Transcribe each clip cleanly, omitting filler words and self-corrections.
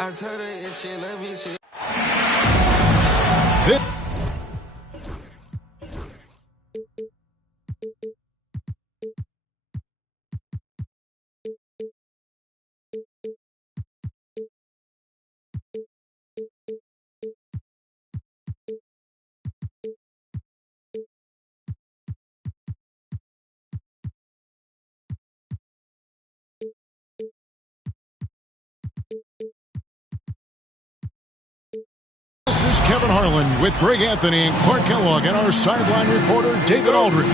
I told her if she let me, she. This is Kevin Harlan with Greg Anthony and Clark Kellogg and our sideline reporter, David Aldridge.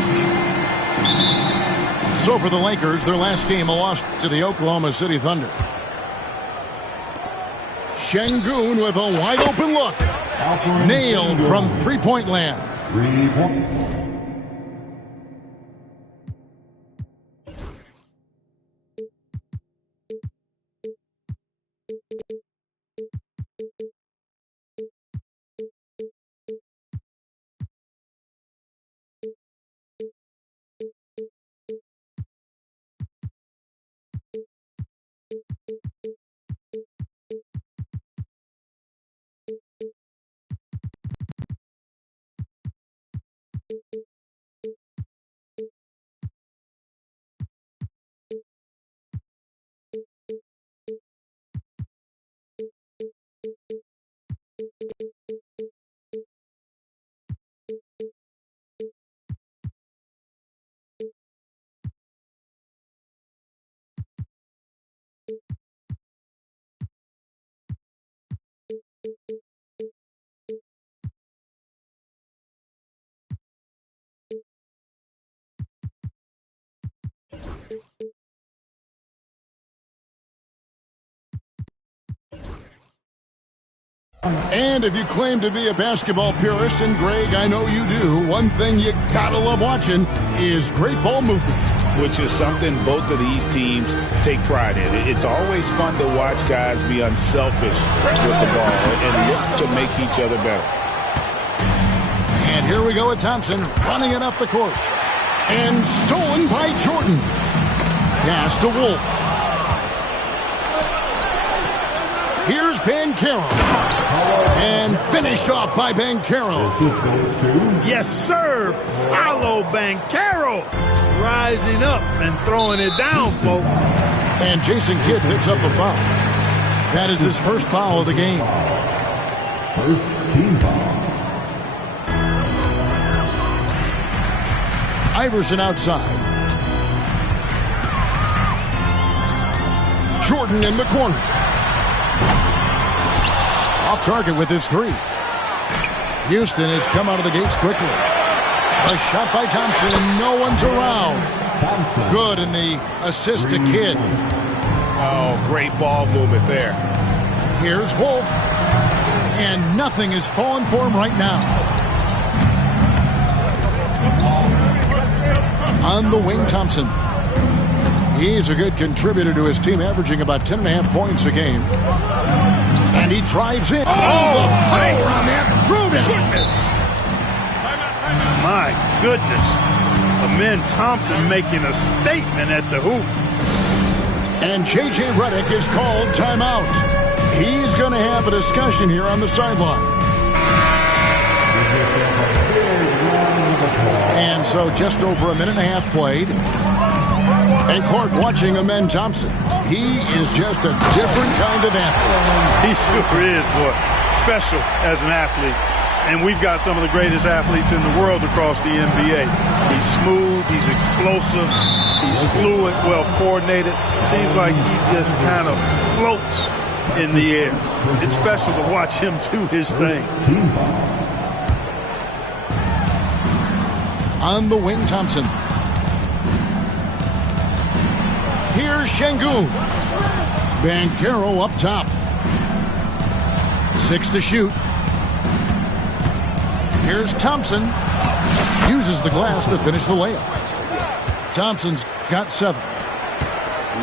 So for the Lakers, their last game, a loss to the Oklahoma City Thunder. Şengün with a wide-open look. Nailed from three-point land. 3 points. And if you claim to be a basketball purist, and Greg, I know you do, one thing you gotta love watching is great ball movement. Which is something both of these teams take pride in. It's always fun to watch guys be unselfish with the ball and look to make each other better. And here we go with Thompson running it up the court. And stolen by Jordan. Pass to Wolf. Here's Banchero. And finished off by Banchero. Yes, sir. Paolo Banchero rising up and throwing it down, folks. And Jason Kidd picks up the foul. That is his first foul of the game. First team foul. Iverson outside. Jordan in the corner. Off target with his three. Houston has come out of the gates quickly. A shot by Thompson and no one's around. Good, and the assist to Kidd. Oh, great ball movement there. Here's Wolf. And nothing is falling for him right now. On the wing, Thompson. He's a good contributor to his team, averaging about 10.5 points a game. And he drives in. Oh, the power on that throwdown. My goodness. Amen Thompson making a statement at the hoop. And J.J. Redick is called timeout. He's going to have a discussion here on the sideline. And so just over a minute and a half played. And Clark watching Amen Thompson. He is just a different kind of athlete. He sure is, boy. Special as an athlete. And we've got some of the greatest athletes in the world across the NBA. He's smooth, he's explosive, he's fluid, well coordinated. Seems like he just kind of floats in the air. It's special to watch him do his thing. On the wing, Thompson. Here's Şengün. Banchero up top. 6 to shoot. Here's Thompson. Uses the glass to finish the layup. Thompson's got 7.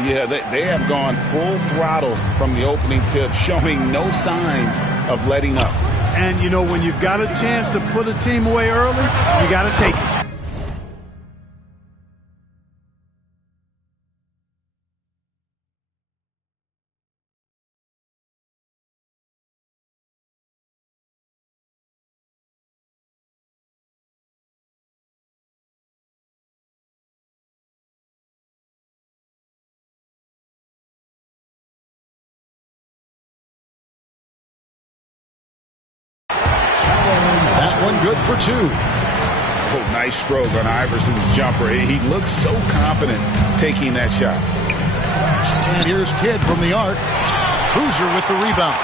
Yeah, they have gone full throttle from the opening tip, showing no signs of letting up. And, you know, when you've got a chance to put a team away early, you got to take it. good for 2. Oh, nice stroke on Iverson's jumper. He looks so confident taking that shot. And here's Kidd from the arc. Boozer with the rebound.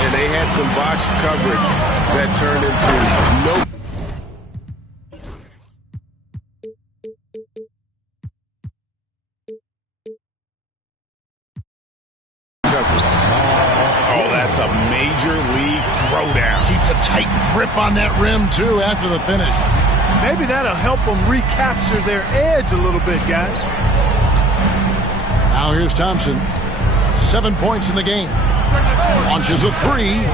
And they had some botched coverage that turned into no. Oh, that's a major league throwdown. Keeps a tight grip on that rim, too, after the finish. Maybe that'll help them recapture their edge a little bit, guys. Now here's Thompson. 7 points in the game. Launches a 3.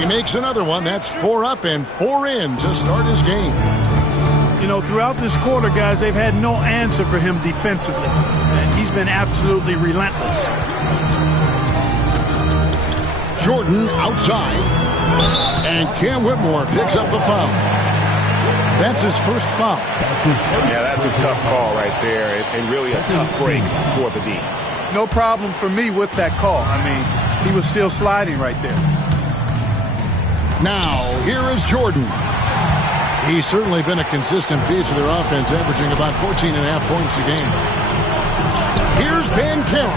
He makes another one. That's 4 up and 4 in to start his game. You know, throughout this quarter, guys, they've had no answer for him defensively. And he's been absolutely relentless. Jordan outside. And Cam Whitmore picks up the foul. That's his first foul. Yeah, that's a tough call right there, and really a tough break for the D. No problem for me with that call. I mean, he was still sliding right there. Now, here is Jordan. He's certainly been a consistent piece of their offense, averaging about 14.5 points a game. Here's Banchero.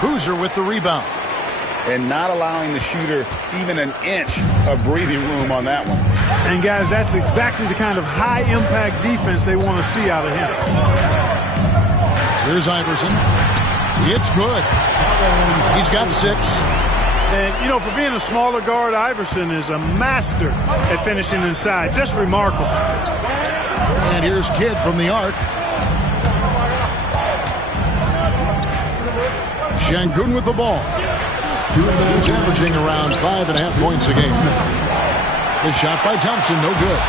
Boozer with the rebound. And not allowing the shooter even an inch of breathing room on that one. And, guys, that's exactly the kind of high-impact defense they want to see out of him. Here's Iverson. It's good. He's got 6. And, you know, for being a smaller guard, Iverson is a master at finishing inside. Just remarkable. And here's Kidd from the arc. Şengün with the ball. He's averaging around 5.5 points a game. The shot by Thompson, no good.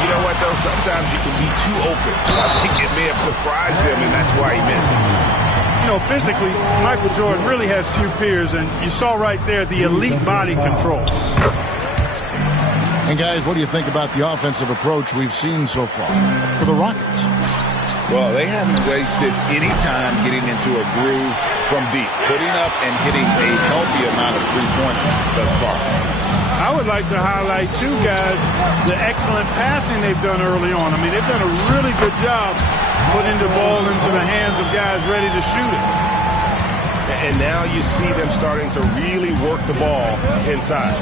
You know what, though? Sometimes you can be too open. So I think it may have surprised him, and that's why he missed. You know, physically, Michael Jordan really has few peers, and you saw right there the elite body control. And, guys, what do you think about the offensive approach we've seen so far for the Rockets? Well, they haven't wasted any time getting into a groove from deep, putting up and hitting a healthy amount of three-pointers thus far. I would like to highlight, too, guys, the excellent passing they've done early on. I mean, they've done a really good job putting the ball into the hands of guys ready to shoot it. And now you see them starting to really work the ball inside.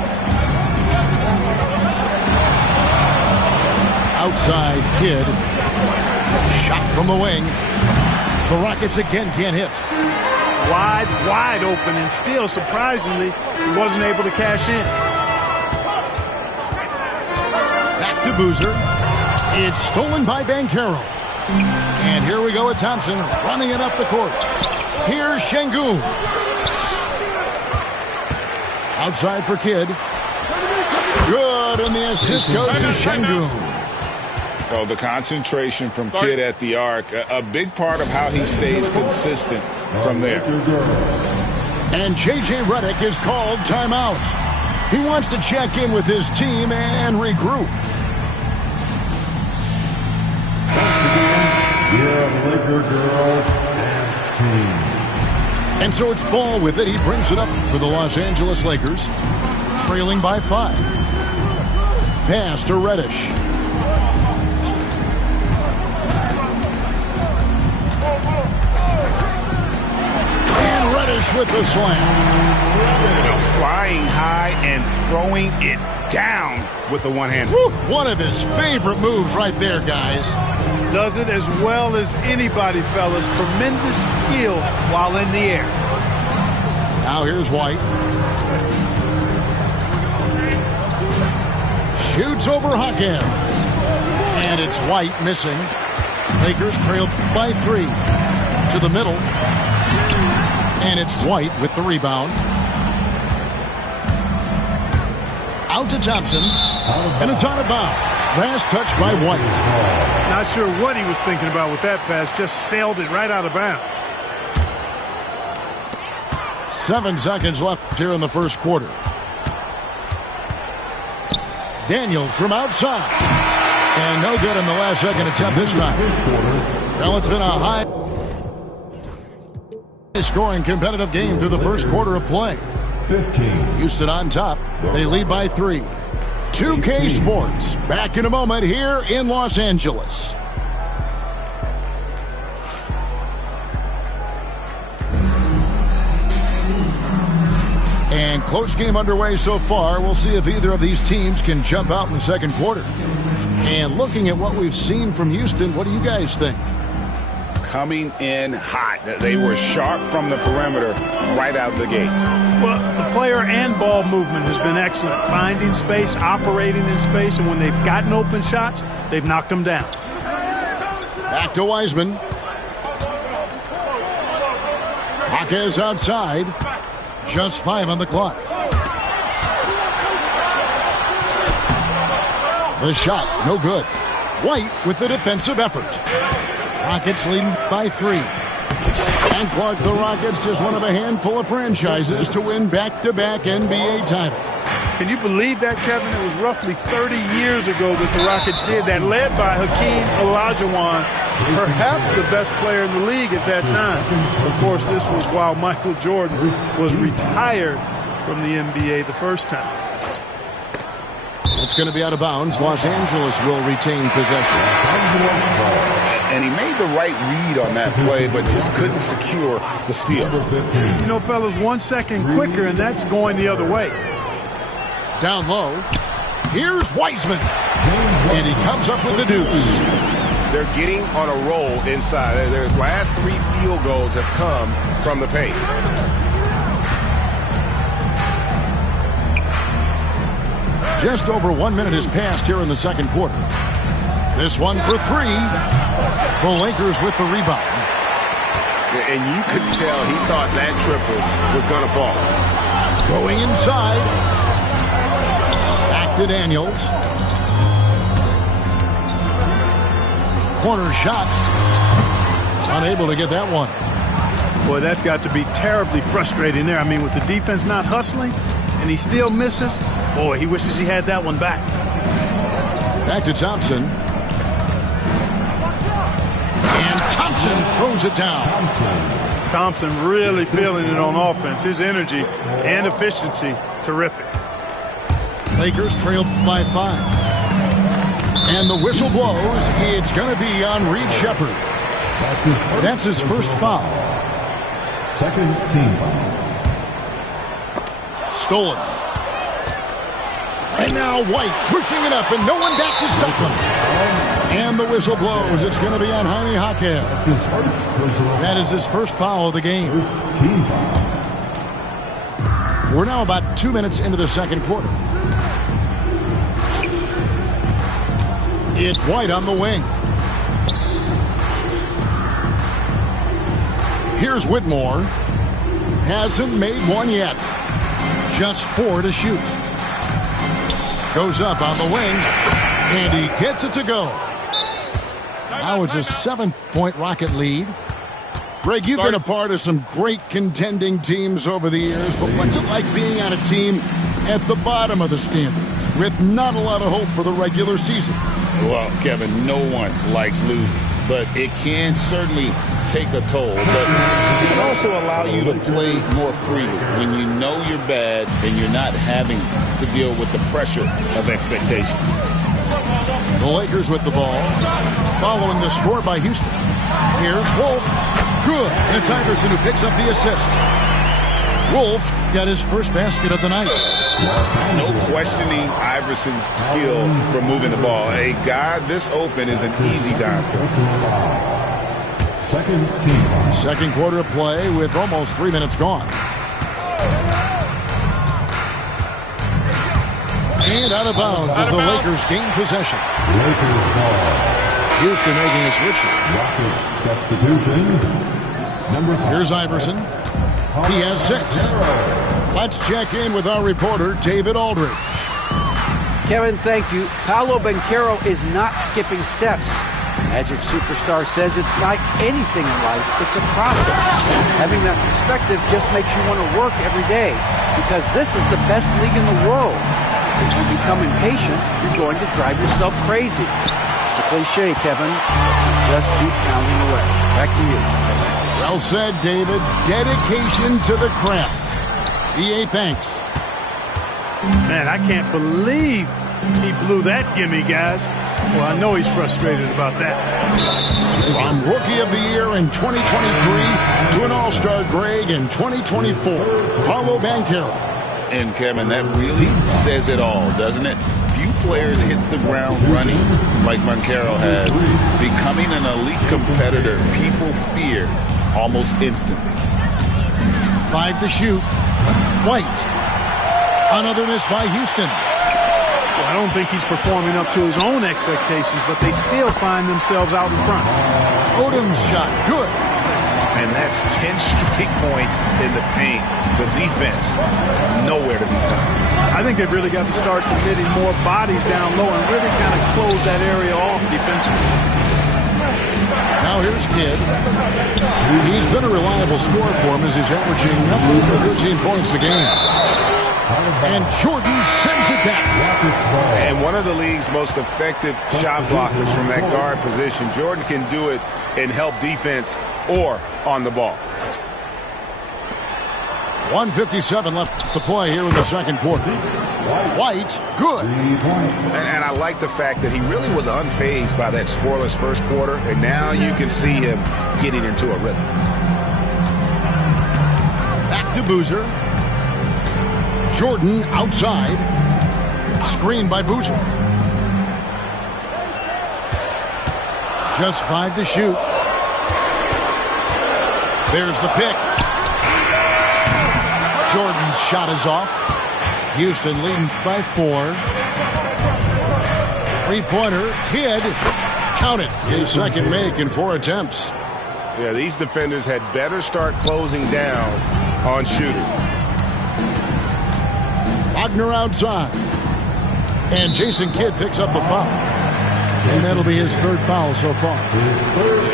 Outside Kidd. Shot from the wing. The Rockets again can't hit. Wide open, and still, surprisingly, he wasn't able to cash in. Back to Boozer. It's stolen by Banchero. And here we go with Thompson running it up the court. Here's Şengün. Outside for Kidd. Good, and the assist goes to Şengün. Oh, the concentration from Kidd at the arc, a big part of how he stays consistent from there. And J.J. Redick is called timeout. He wants to check in with his team and regroup. Laker girls and team. And so it's Ball with it. He brings it up for the Los Angeles Lakers, trailing by 5. Pass to Reddish. With the slam. Flying high and throwing it down with the one-hand. One of his favorite moves right there, guys. Does it as well as anybody, fellas. Tremendous skill while in the air. Now here's White. Shoots over Hawkins. And it's White missing. Lakers trail by 3. To the middle. And it's White with the rebound. Out to Thompson. And it's out of bounds. Last touch by White. Not sure what he was thinking about with that pass. Just sailed it right out of bounds. 7 seconds left here in the first quarter. Daniels from outside. And no good in the last second attempt this time. Well, it's been a high. A scoring competitive game through the first quarter of play. 15. Houston on top. They lead by 3. 2K Sports back in a moment here in Los Angeles. And close game underway so far. We'll see if either of these teams can jump out in the second quarter. And looking at what we've seen from Houston, what do you guys think? Coming in hot. They were sharp from the perimeter right out the gate. Well, the player and ball movement has been excellent. Finding space, operating in space, and when they've gotten open shots, they've knocked them down. Back to Wiseman. Jaquez outside. Just 5 on the clock. The shot, no good. White with the defensive effort. Rockets leading by 3. And Clark, the Rockets, just one of a handful of franchises to win back-to-back NBA titles. Can you believe that, Kevin? It was roughly 30 years ago that the Rockets did that, led by Hakeem Olajuwon, perhaps the best player in the league at that time. Of course, this was while Michael Jordan was retired from the NBA the first time. It's going to be out of bounds. Los Angeles will retain possession. And he made the right read on that play, but just couldn't secure the steal. You know, fellas, 1 second quicker, and that's going the other way. Down low. Here's Wiseman. And he comes up with the deuce. They're getting on a roll inside. Their last 3 field goals have come from the paint. Just over 1 minute has passed here in the second quarter. This one for 3. The Lakers with the rebound. And you could tell he thought that triple was going to fall. Going inside. Back to Daniels. Corner shot. Unable to get that one. Boy, that's got to be terribly frustrating there. I mean, with the defense not hustling and he still misses, boy, he wishes he had that one back. Back to Thompson. And Thompson throws it down. Thompson really feeling it on offense. His energy and efficiency, terrific. Lakers trail by 5. And the whistle blows. It's going to be on Reed Sheppard. That's his first foul. Second team foul. Stolen. And now White pushing it up, and no one back to stop him. And the whistle blows. It's going to be on Jaime Jaquez. That is his first foul of the game. First team foul. We're now about 2 minutes into the second quarter. It's White on the wing. Here's Whitmore. Hasn't made one yet. Just 4 to shoot. Goes up on the wing. And he gets it to go. Now it's a 7-point Rocket lead. Greg, you've been a part of some great contending teams over the years, but what's it like being on a team at the bottom of the standings with not a lot of hope for the regular season? Well, Kevin, no one likes losing, but it can certainly take a toll. But it can also allow you to play more freely when you know you're bad and you're not having to deal with the pressure of expectation. The Lakers with the ball, following the score by Houston. Here's Wolf. Good. And it's Iverson who picks up the assist. Wolf got his first basket of the night. No questioning Iverson's skill for moving the ball. A guy this open is an easy dime for him. Second team. Second quarter of play with almost 3 minutes gone. And out of bounds as the Lakers gain possession. Lakers ball. Houston making a switch. Rockets substitution. Number 5. Here's Iverson. He has 6. Let's check in with our reporter, David Aldridge. Kevin, thank you. Paolo Banchero is not skipping steps. Magic Superstar says it's like anything in life, it's a process. Having that perspective just makes you want to work every day because this is the best league in the world. If you become impatient, you're going to drive yourself crazy. It's a cliche, Kevin. Just keep pounding away. Back to you. Well said, David. Dedication to the craft. EA thanks. Man, I can't believe he blew that gimme, guys. Well, I know he's frustrated about that. From Rookie of the Year in 2023 to an All-Star Greg in 2024, Paolo Banchero. And, Kevin, that really says it all, doesn't it? Few players hit the ground running like Banchero has. Becoming an elite competitor, people fear almost instantly. 5 to shoot. White. Another miss by Houston. Well, I don't think he's performing up to his own expectations, but they still find themselves out in front. Odom's shot. Good. And that's 10 straight points in the paint. The defense, nowhere to be found. I think they've really got to start committing more bodies down low and really kind of close that area off defensively. Now here's Kidd. He's been a reliable scorer for him as he's averaging up to 13 points a game. And Jordan sends it back. And one of the league's most effective shot blockers from that guard position. Jordan can do it and help defense or on the ball. 1:57 left to play here in the second quarter. White, good. And I like the fact that he really was unfazed by that scoreless first quarter, and now you can see him getting into a rhythm. Back to Boozer. Jordan outside. Screen by Boozer. Just 5 to shoot. There's the pick. Jordan's shot is off. Houston leading by 4. Three-pointer. Kidd. Count it. His second make in 4 attempts. Yeah, these defenders had better start closing down on shooting. Wagner outside. And Jason Kidd picks up the foul. And that'll be his 3rd foul so far.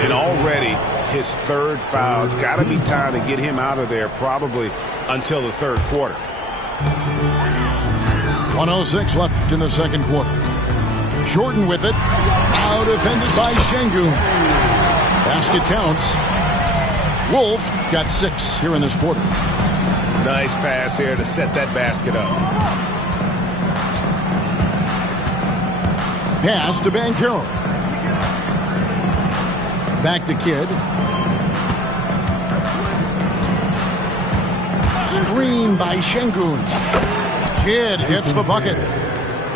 And already his 3rd foul. It's got to be time to get him out of there probably until the 3rd quarter. 1:06 left in the second quarter. Jordan with it. Now defended by Şengün. Basket counts. Wolf got 6 here in this quarter. Nice pass here to set that basket up. Pass to Banchero. Back to Kidd. Screen by Şengün. Kidd gets the bucket.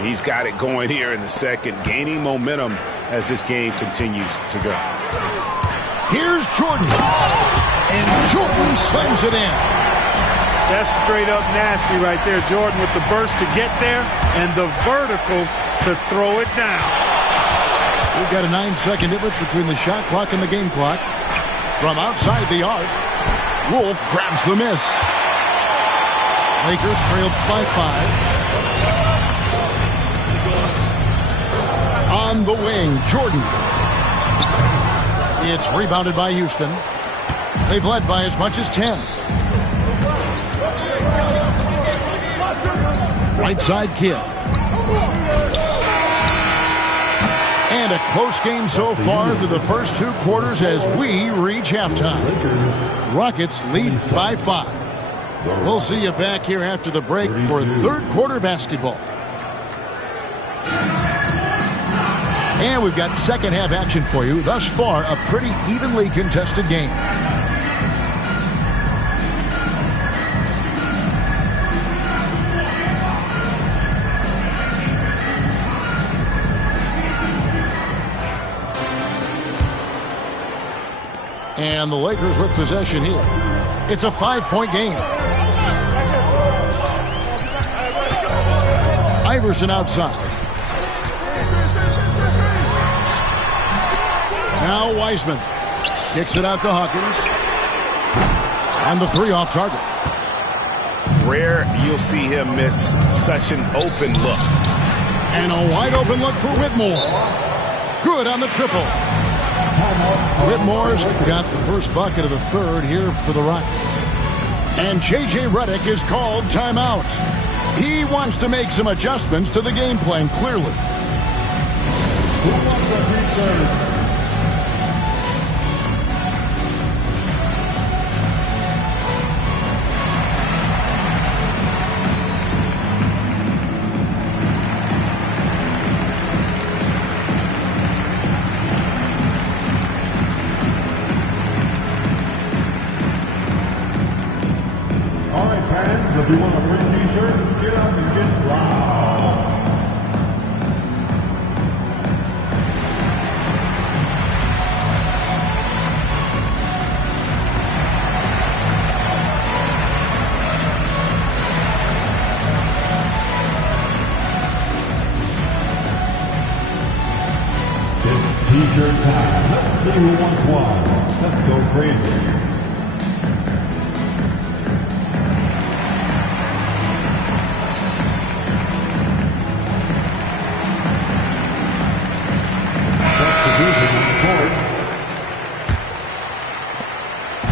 He's got it going here in the second, gaining momentum as this game continues to go. Here's Jordan. And Jordan slams it in. That's straight up nasty right there. Jordan with the burst to get there and the vertical to throw it down. We've got a 9-second difference between the shot clock and the game clock. From outside the arc, Wolf grabs the miss. Lakers trailed by 5. On the wing, Jordan. It's rebounded by Houston. They've led by as much as 10. Right side Kidd. And a close game so far through the first 2 quarters as we reach halftime. Rockets lead by 5. We'll see you back here after the break for 3rd quarter basketball. And we've got second half action for you. Thus far, a pretty evenly contested game. And the Lakers with possession here. It's a 5-point game. Iverson outside. Now Wiseman kicks it out to Hawkins. On the 3 off target. Rare you'll see him miss such an open look. And a wide open look for Whitmore. Good on the triple. Whitmore's got the first bucket of the 3rd here for the Rockets. And J.J. Redick is called timeout. He wants to make some adjustments to the game plan, clearly. T-shirt time. Let's see who wants one. Let's go crazy.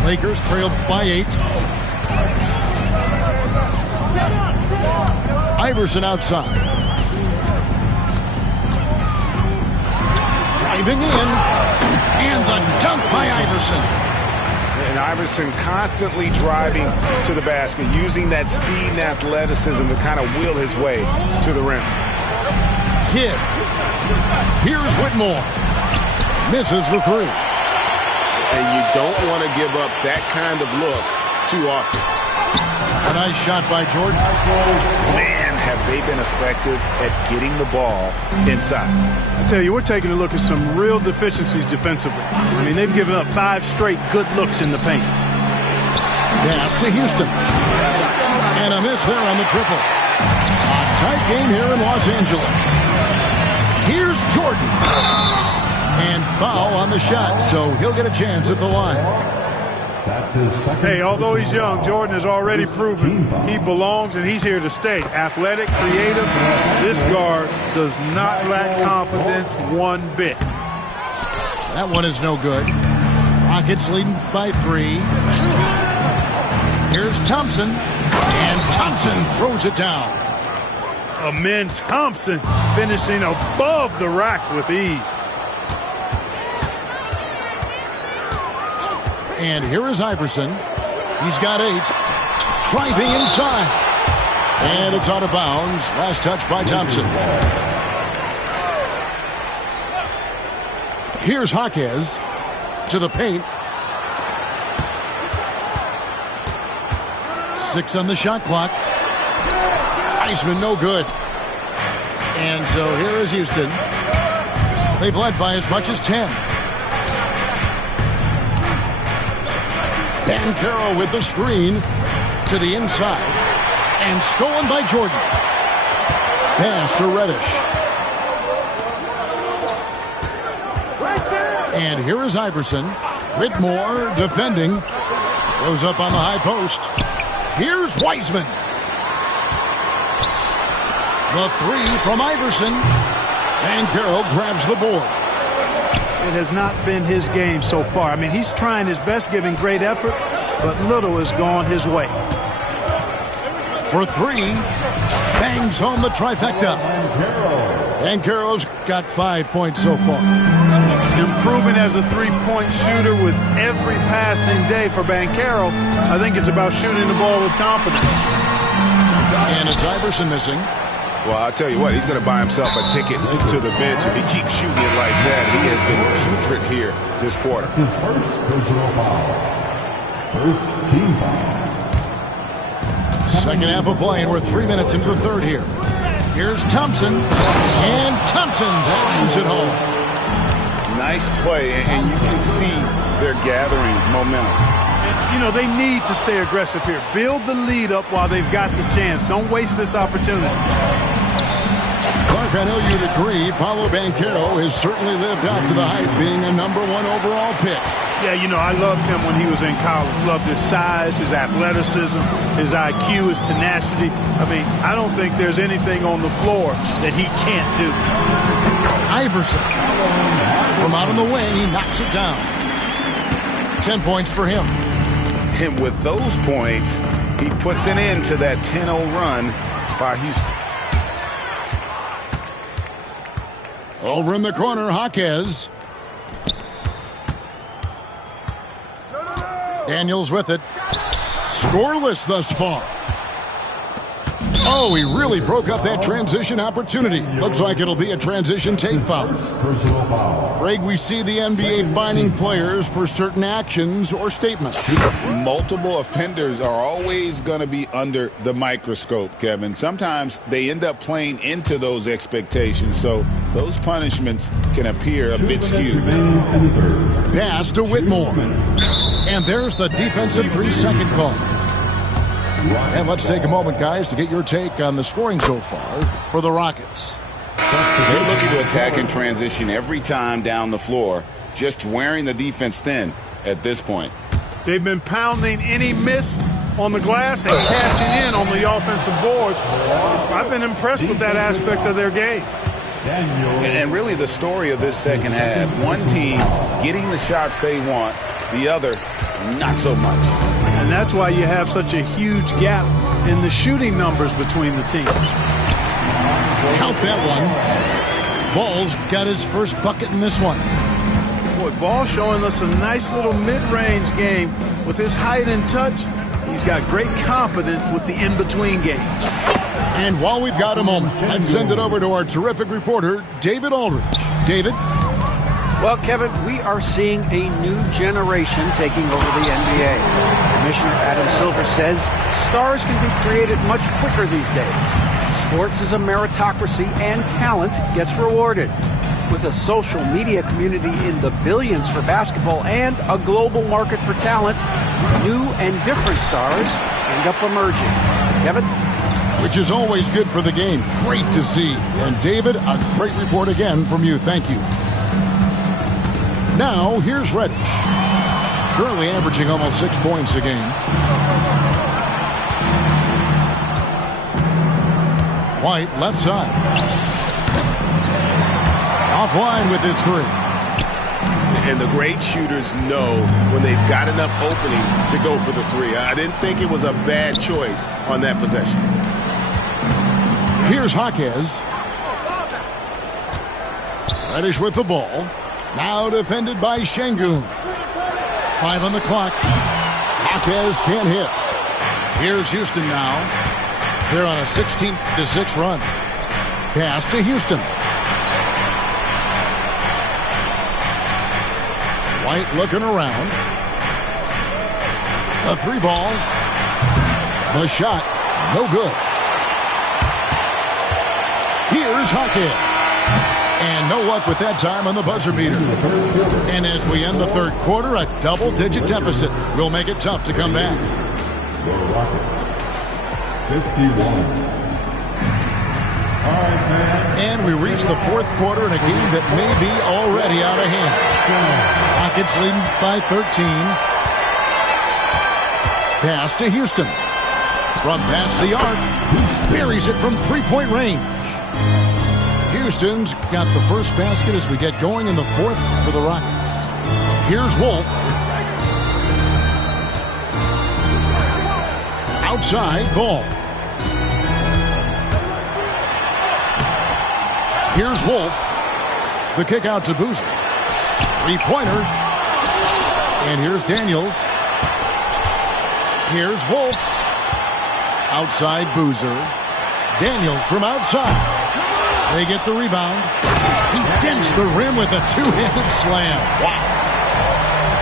Lakers trailed by 8. Iverson outside. Driving in. And the dunk by Iverson. And Iverson constantly driving to the basket, using that speed and athleticism to kind of wheel his way to the rim. Kidd. Here's Whitmore. Misses the 3. And you don't want to give up that kind of look too often. A nice shot by Jordan. Man, have they been effective at getting the ball inside. I tell you, we're taking a look at some real deficiencies defensively. I mean, they've given up 5 straight good looks in the paint. Pass to Houston. And a miss there on the triple. A tight game here in Los Angeles. Here's Jordan. And foul on the shot, so he'll get a chance at the line. That's his second. Hey, although he's young, Jordan has already proven he belongs and he's here to stay. Athletic, creative. This guard does not lack confidence one bit. That one is no good. Rockets leading by 3. Here's Thompson. And Thompson throws it down. Amen Thompson finishing above the rack with ease. And here is Iverson. He's got 8. Driving inside. And it's out of bounds. Last touch by Thompson. Here's Jaquez to the paint. 6 on the shot clock. Iceman no good. And so here is Houston. They've led by as much as 10. Banchero with the screen to the inside. And stolen by Jordan. Pass to Reddish. And here is Iverson. Whitmore defending. Goes up on the high post. Here's Wiseman. The 3 from Iverson. Banchero grabs the board. It has not been his game so far. I mean, he's trying his best, giving great effort, but little has gone his way. For 3, bangs home the trifecta. Banchero's got 5 points so far. Improving as a three-point shooter with every passing day for Banchero. I think it's about shooting the ball with confidence. And it's Iverson missing. Well, I'll tell you what, he's going to buy himself a ticket to the bench. If he keeps shooting it like that, he has been putrid here this quarter. His first personal foul. First team foul. Second half of play, and we're 3 minutes into the third here. Here's Thompson. And Thompson slams it home. Nice play, and you can see they're gathering momentum. You know, they need to stay aggressive here. Build the lead up while they've got the chance. Don't waste this opportunity. Clark, I know you'd agree, Paolo Banchero has certainly lived up to the hype, being a #1 overall pick. Yeah, you know, I loved him when he was in college. Loved his size, his athleticism, his IQ, his tenacity. I mean, I don't think there's anything on the floor that he can't do. Iverson. From out on the wing, he knocks it down. 10 points for him. And with those points, he puts an end to that 10-0 run by Houston. Over in the corner, Jaquez. Daniels with it. Scoreless thus far. Oh, he really broke up that transition opportunity. Looks like it'll be a transition take foul. Personal foul. Greg, we see the NBA fining players for certain actions or statements. Multiple offenders are always going to be under the microscope, Kevin. Sometimes they end up playing into those expectations, so those punishments can appear a bit skewed. Pass to Whitmore. And there's the defensive 3-second call. And let's take a moment, guys, to get your take on the scoring so far for the Rockets. They're looking to attack in transition every time down the floor, just wearing the defense thin at this point. They've been pounding any miss on the glass and cashing in on the offensive boards. I've been impressed with that aspect of their game. And really the story of this second half, one team getting the shots they want, the other not so much. And that's why you have such a huge gap in the shooting numbers between the teams. Count that one. Ball's got his first bucket in this one. Boy, Ball showing us a nice little mid-range game with his height and touch. He's got great confidence with the in-between game. And while we've got a moment, let's send it over to our terrific reporter, David Aldridge. David? Well, Kevin, we are seeing a new generation taking over the NBA. Commissioner Adam Silver says stars can be created much quicker these days. Sports is a meritocracy and talent gets rewarded. With a social media community in the billions for basketball and a global market for talent, new and different stars end up emerging. Kevin? Which is always good for the game. Great to see. And David, a great report again from you. Thank you. Now, here's Reddish. Currently averaging almost 6 points a game. White, left side. Offline with his three. And the great shooters know when they've got enough opening to go for the three. I didn't think it was a bad choice on that possession. Here's Jaquez. Reddish with the ball. Now defended by Şengün. 5 on the clock. Jaquez can't hit. Here's Houston now. They're on a 16-6 run. Pass to Houston. White looking around. A three ball. The shot, no good. Here's Jaquez. And no luck with that time on the buzzer beater. And as we end the third quarter, a double-digit deficit will make it tough to come back. The Rockets, 51. And we reach the fourth quarter in a game that may be already out of hand. Rockets leading by 13. Pass to Houston. From past the arc, buries it from three-point range. Houston's got the first basket as we get going in the fourth for the Rockets. Here's Wolf. Outside, Ball. Here's Wolf. The kick out to Boozer. Three-pointer. And here's Daniels. Here's Wolf. Outside Boozer. Daniels from outside. They get the rebound. He dents the rim with a two-handed slam. Wow.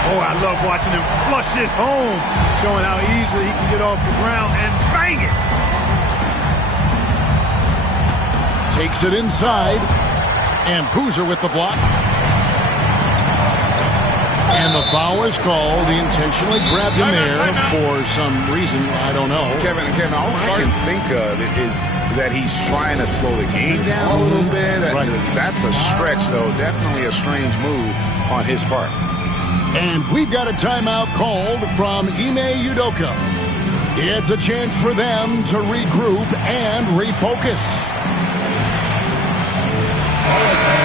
Oh, I love watching him flush it home, showing how easily he can get off the ground and bang it. Takes it inside. And Boozer with the block. And the foul is called. He intentionally grabbed him there for some reason. I don't know. Kevin, all I can think of is that he's trying to slow the game down a little bit. Right. That's a stretch, though. Definitely a strange move on his part. And we've got a timeout called from Ime Udoka. It's a chance for them to regroup and refocus.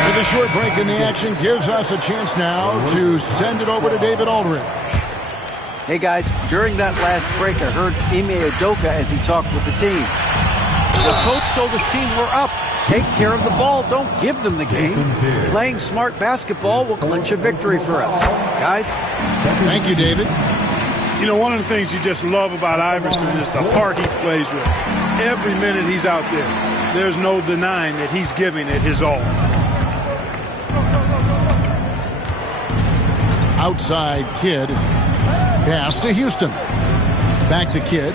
With a short break in the action gives us a chance now to send it over to David Aldridge. Hey guys, during that last break I heard Ime Udoka as he talked with the team. The coach told his team, we're up. Take care of the ball. Don't give them the game. Playing smart basketball will clinch a victory for us. Guys? Thank you, David. You know, one of the things you just love about Iverson is the heart he plays with. Every minute he's out there, there's no denying that he's giving it his all. Outside Kidd. Pass to Houston. Back to Kidd.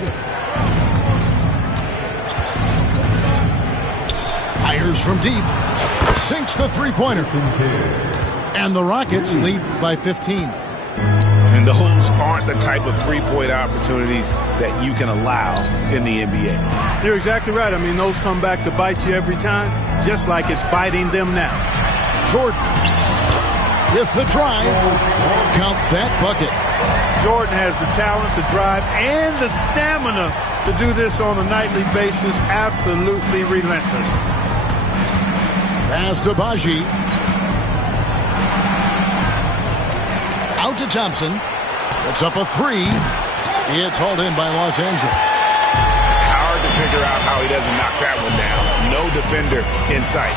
Fires from deep. Sinks the three-pointer. And the Rockets lead by 15. And those aren't the type of three-point opportunities that you can allow in the NBA. You're exactly right. I mean, those come back to bite you every time. just like it's biting them now. Jordan with the drive. Count that bucket. Jordan has the talent, the drive, and the stamina to do this on a nightly basis. Absolutely relentless. Pass to Baji. Out to Thompson. It's up a three. It's hauled in by Los Angeles. Hard to figure out how he doesn't knock that one down. No defender in sight.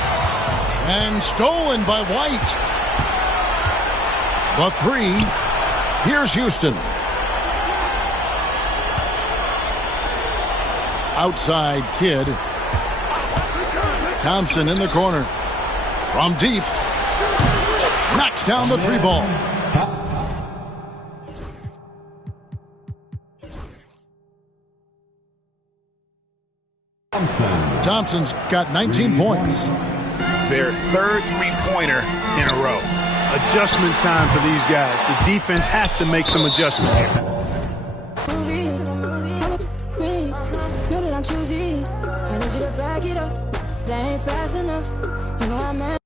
And stolen by White. The three. Here's Houston. Outside Kidd. Thompson in the corner. From deep. Knocks down the three ball. Thompson's got 19 points. Their third three-pointer in a row. Adjustment time for these guys. The defense has to make some adjustment here. Know that I'm choosy. I need you to back it up. That ain't fast enough. You know I'm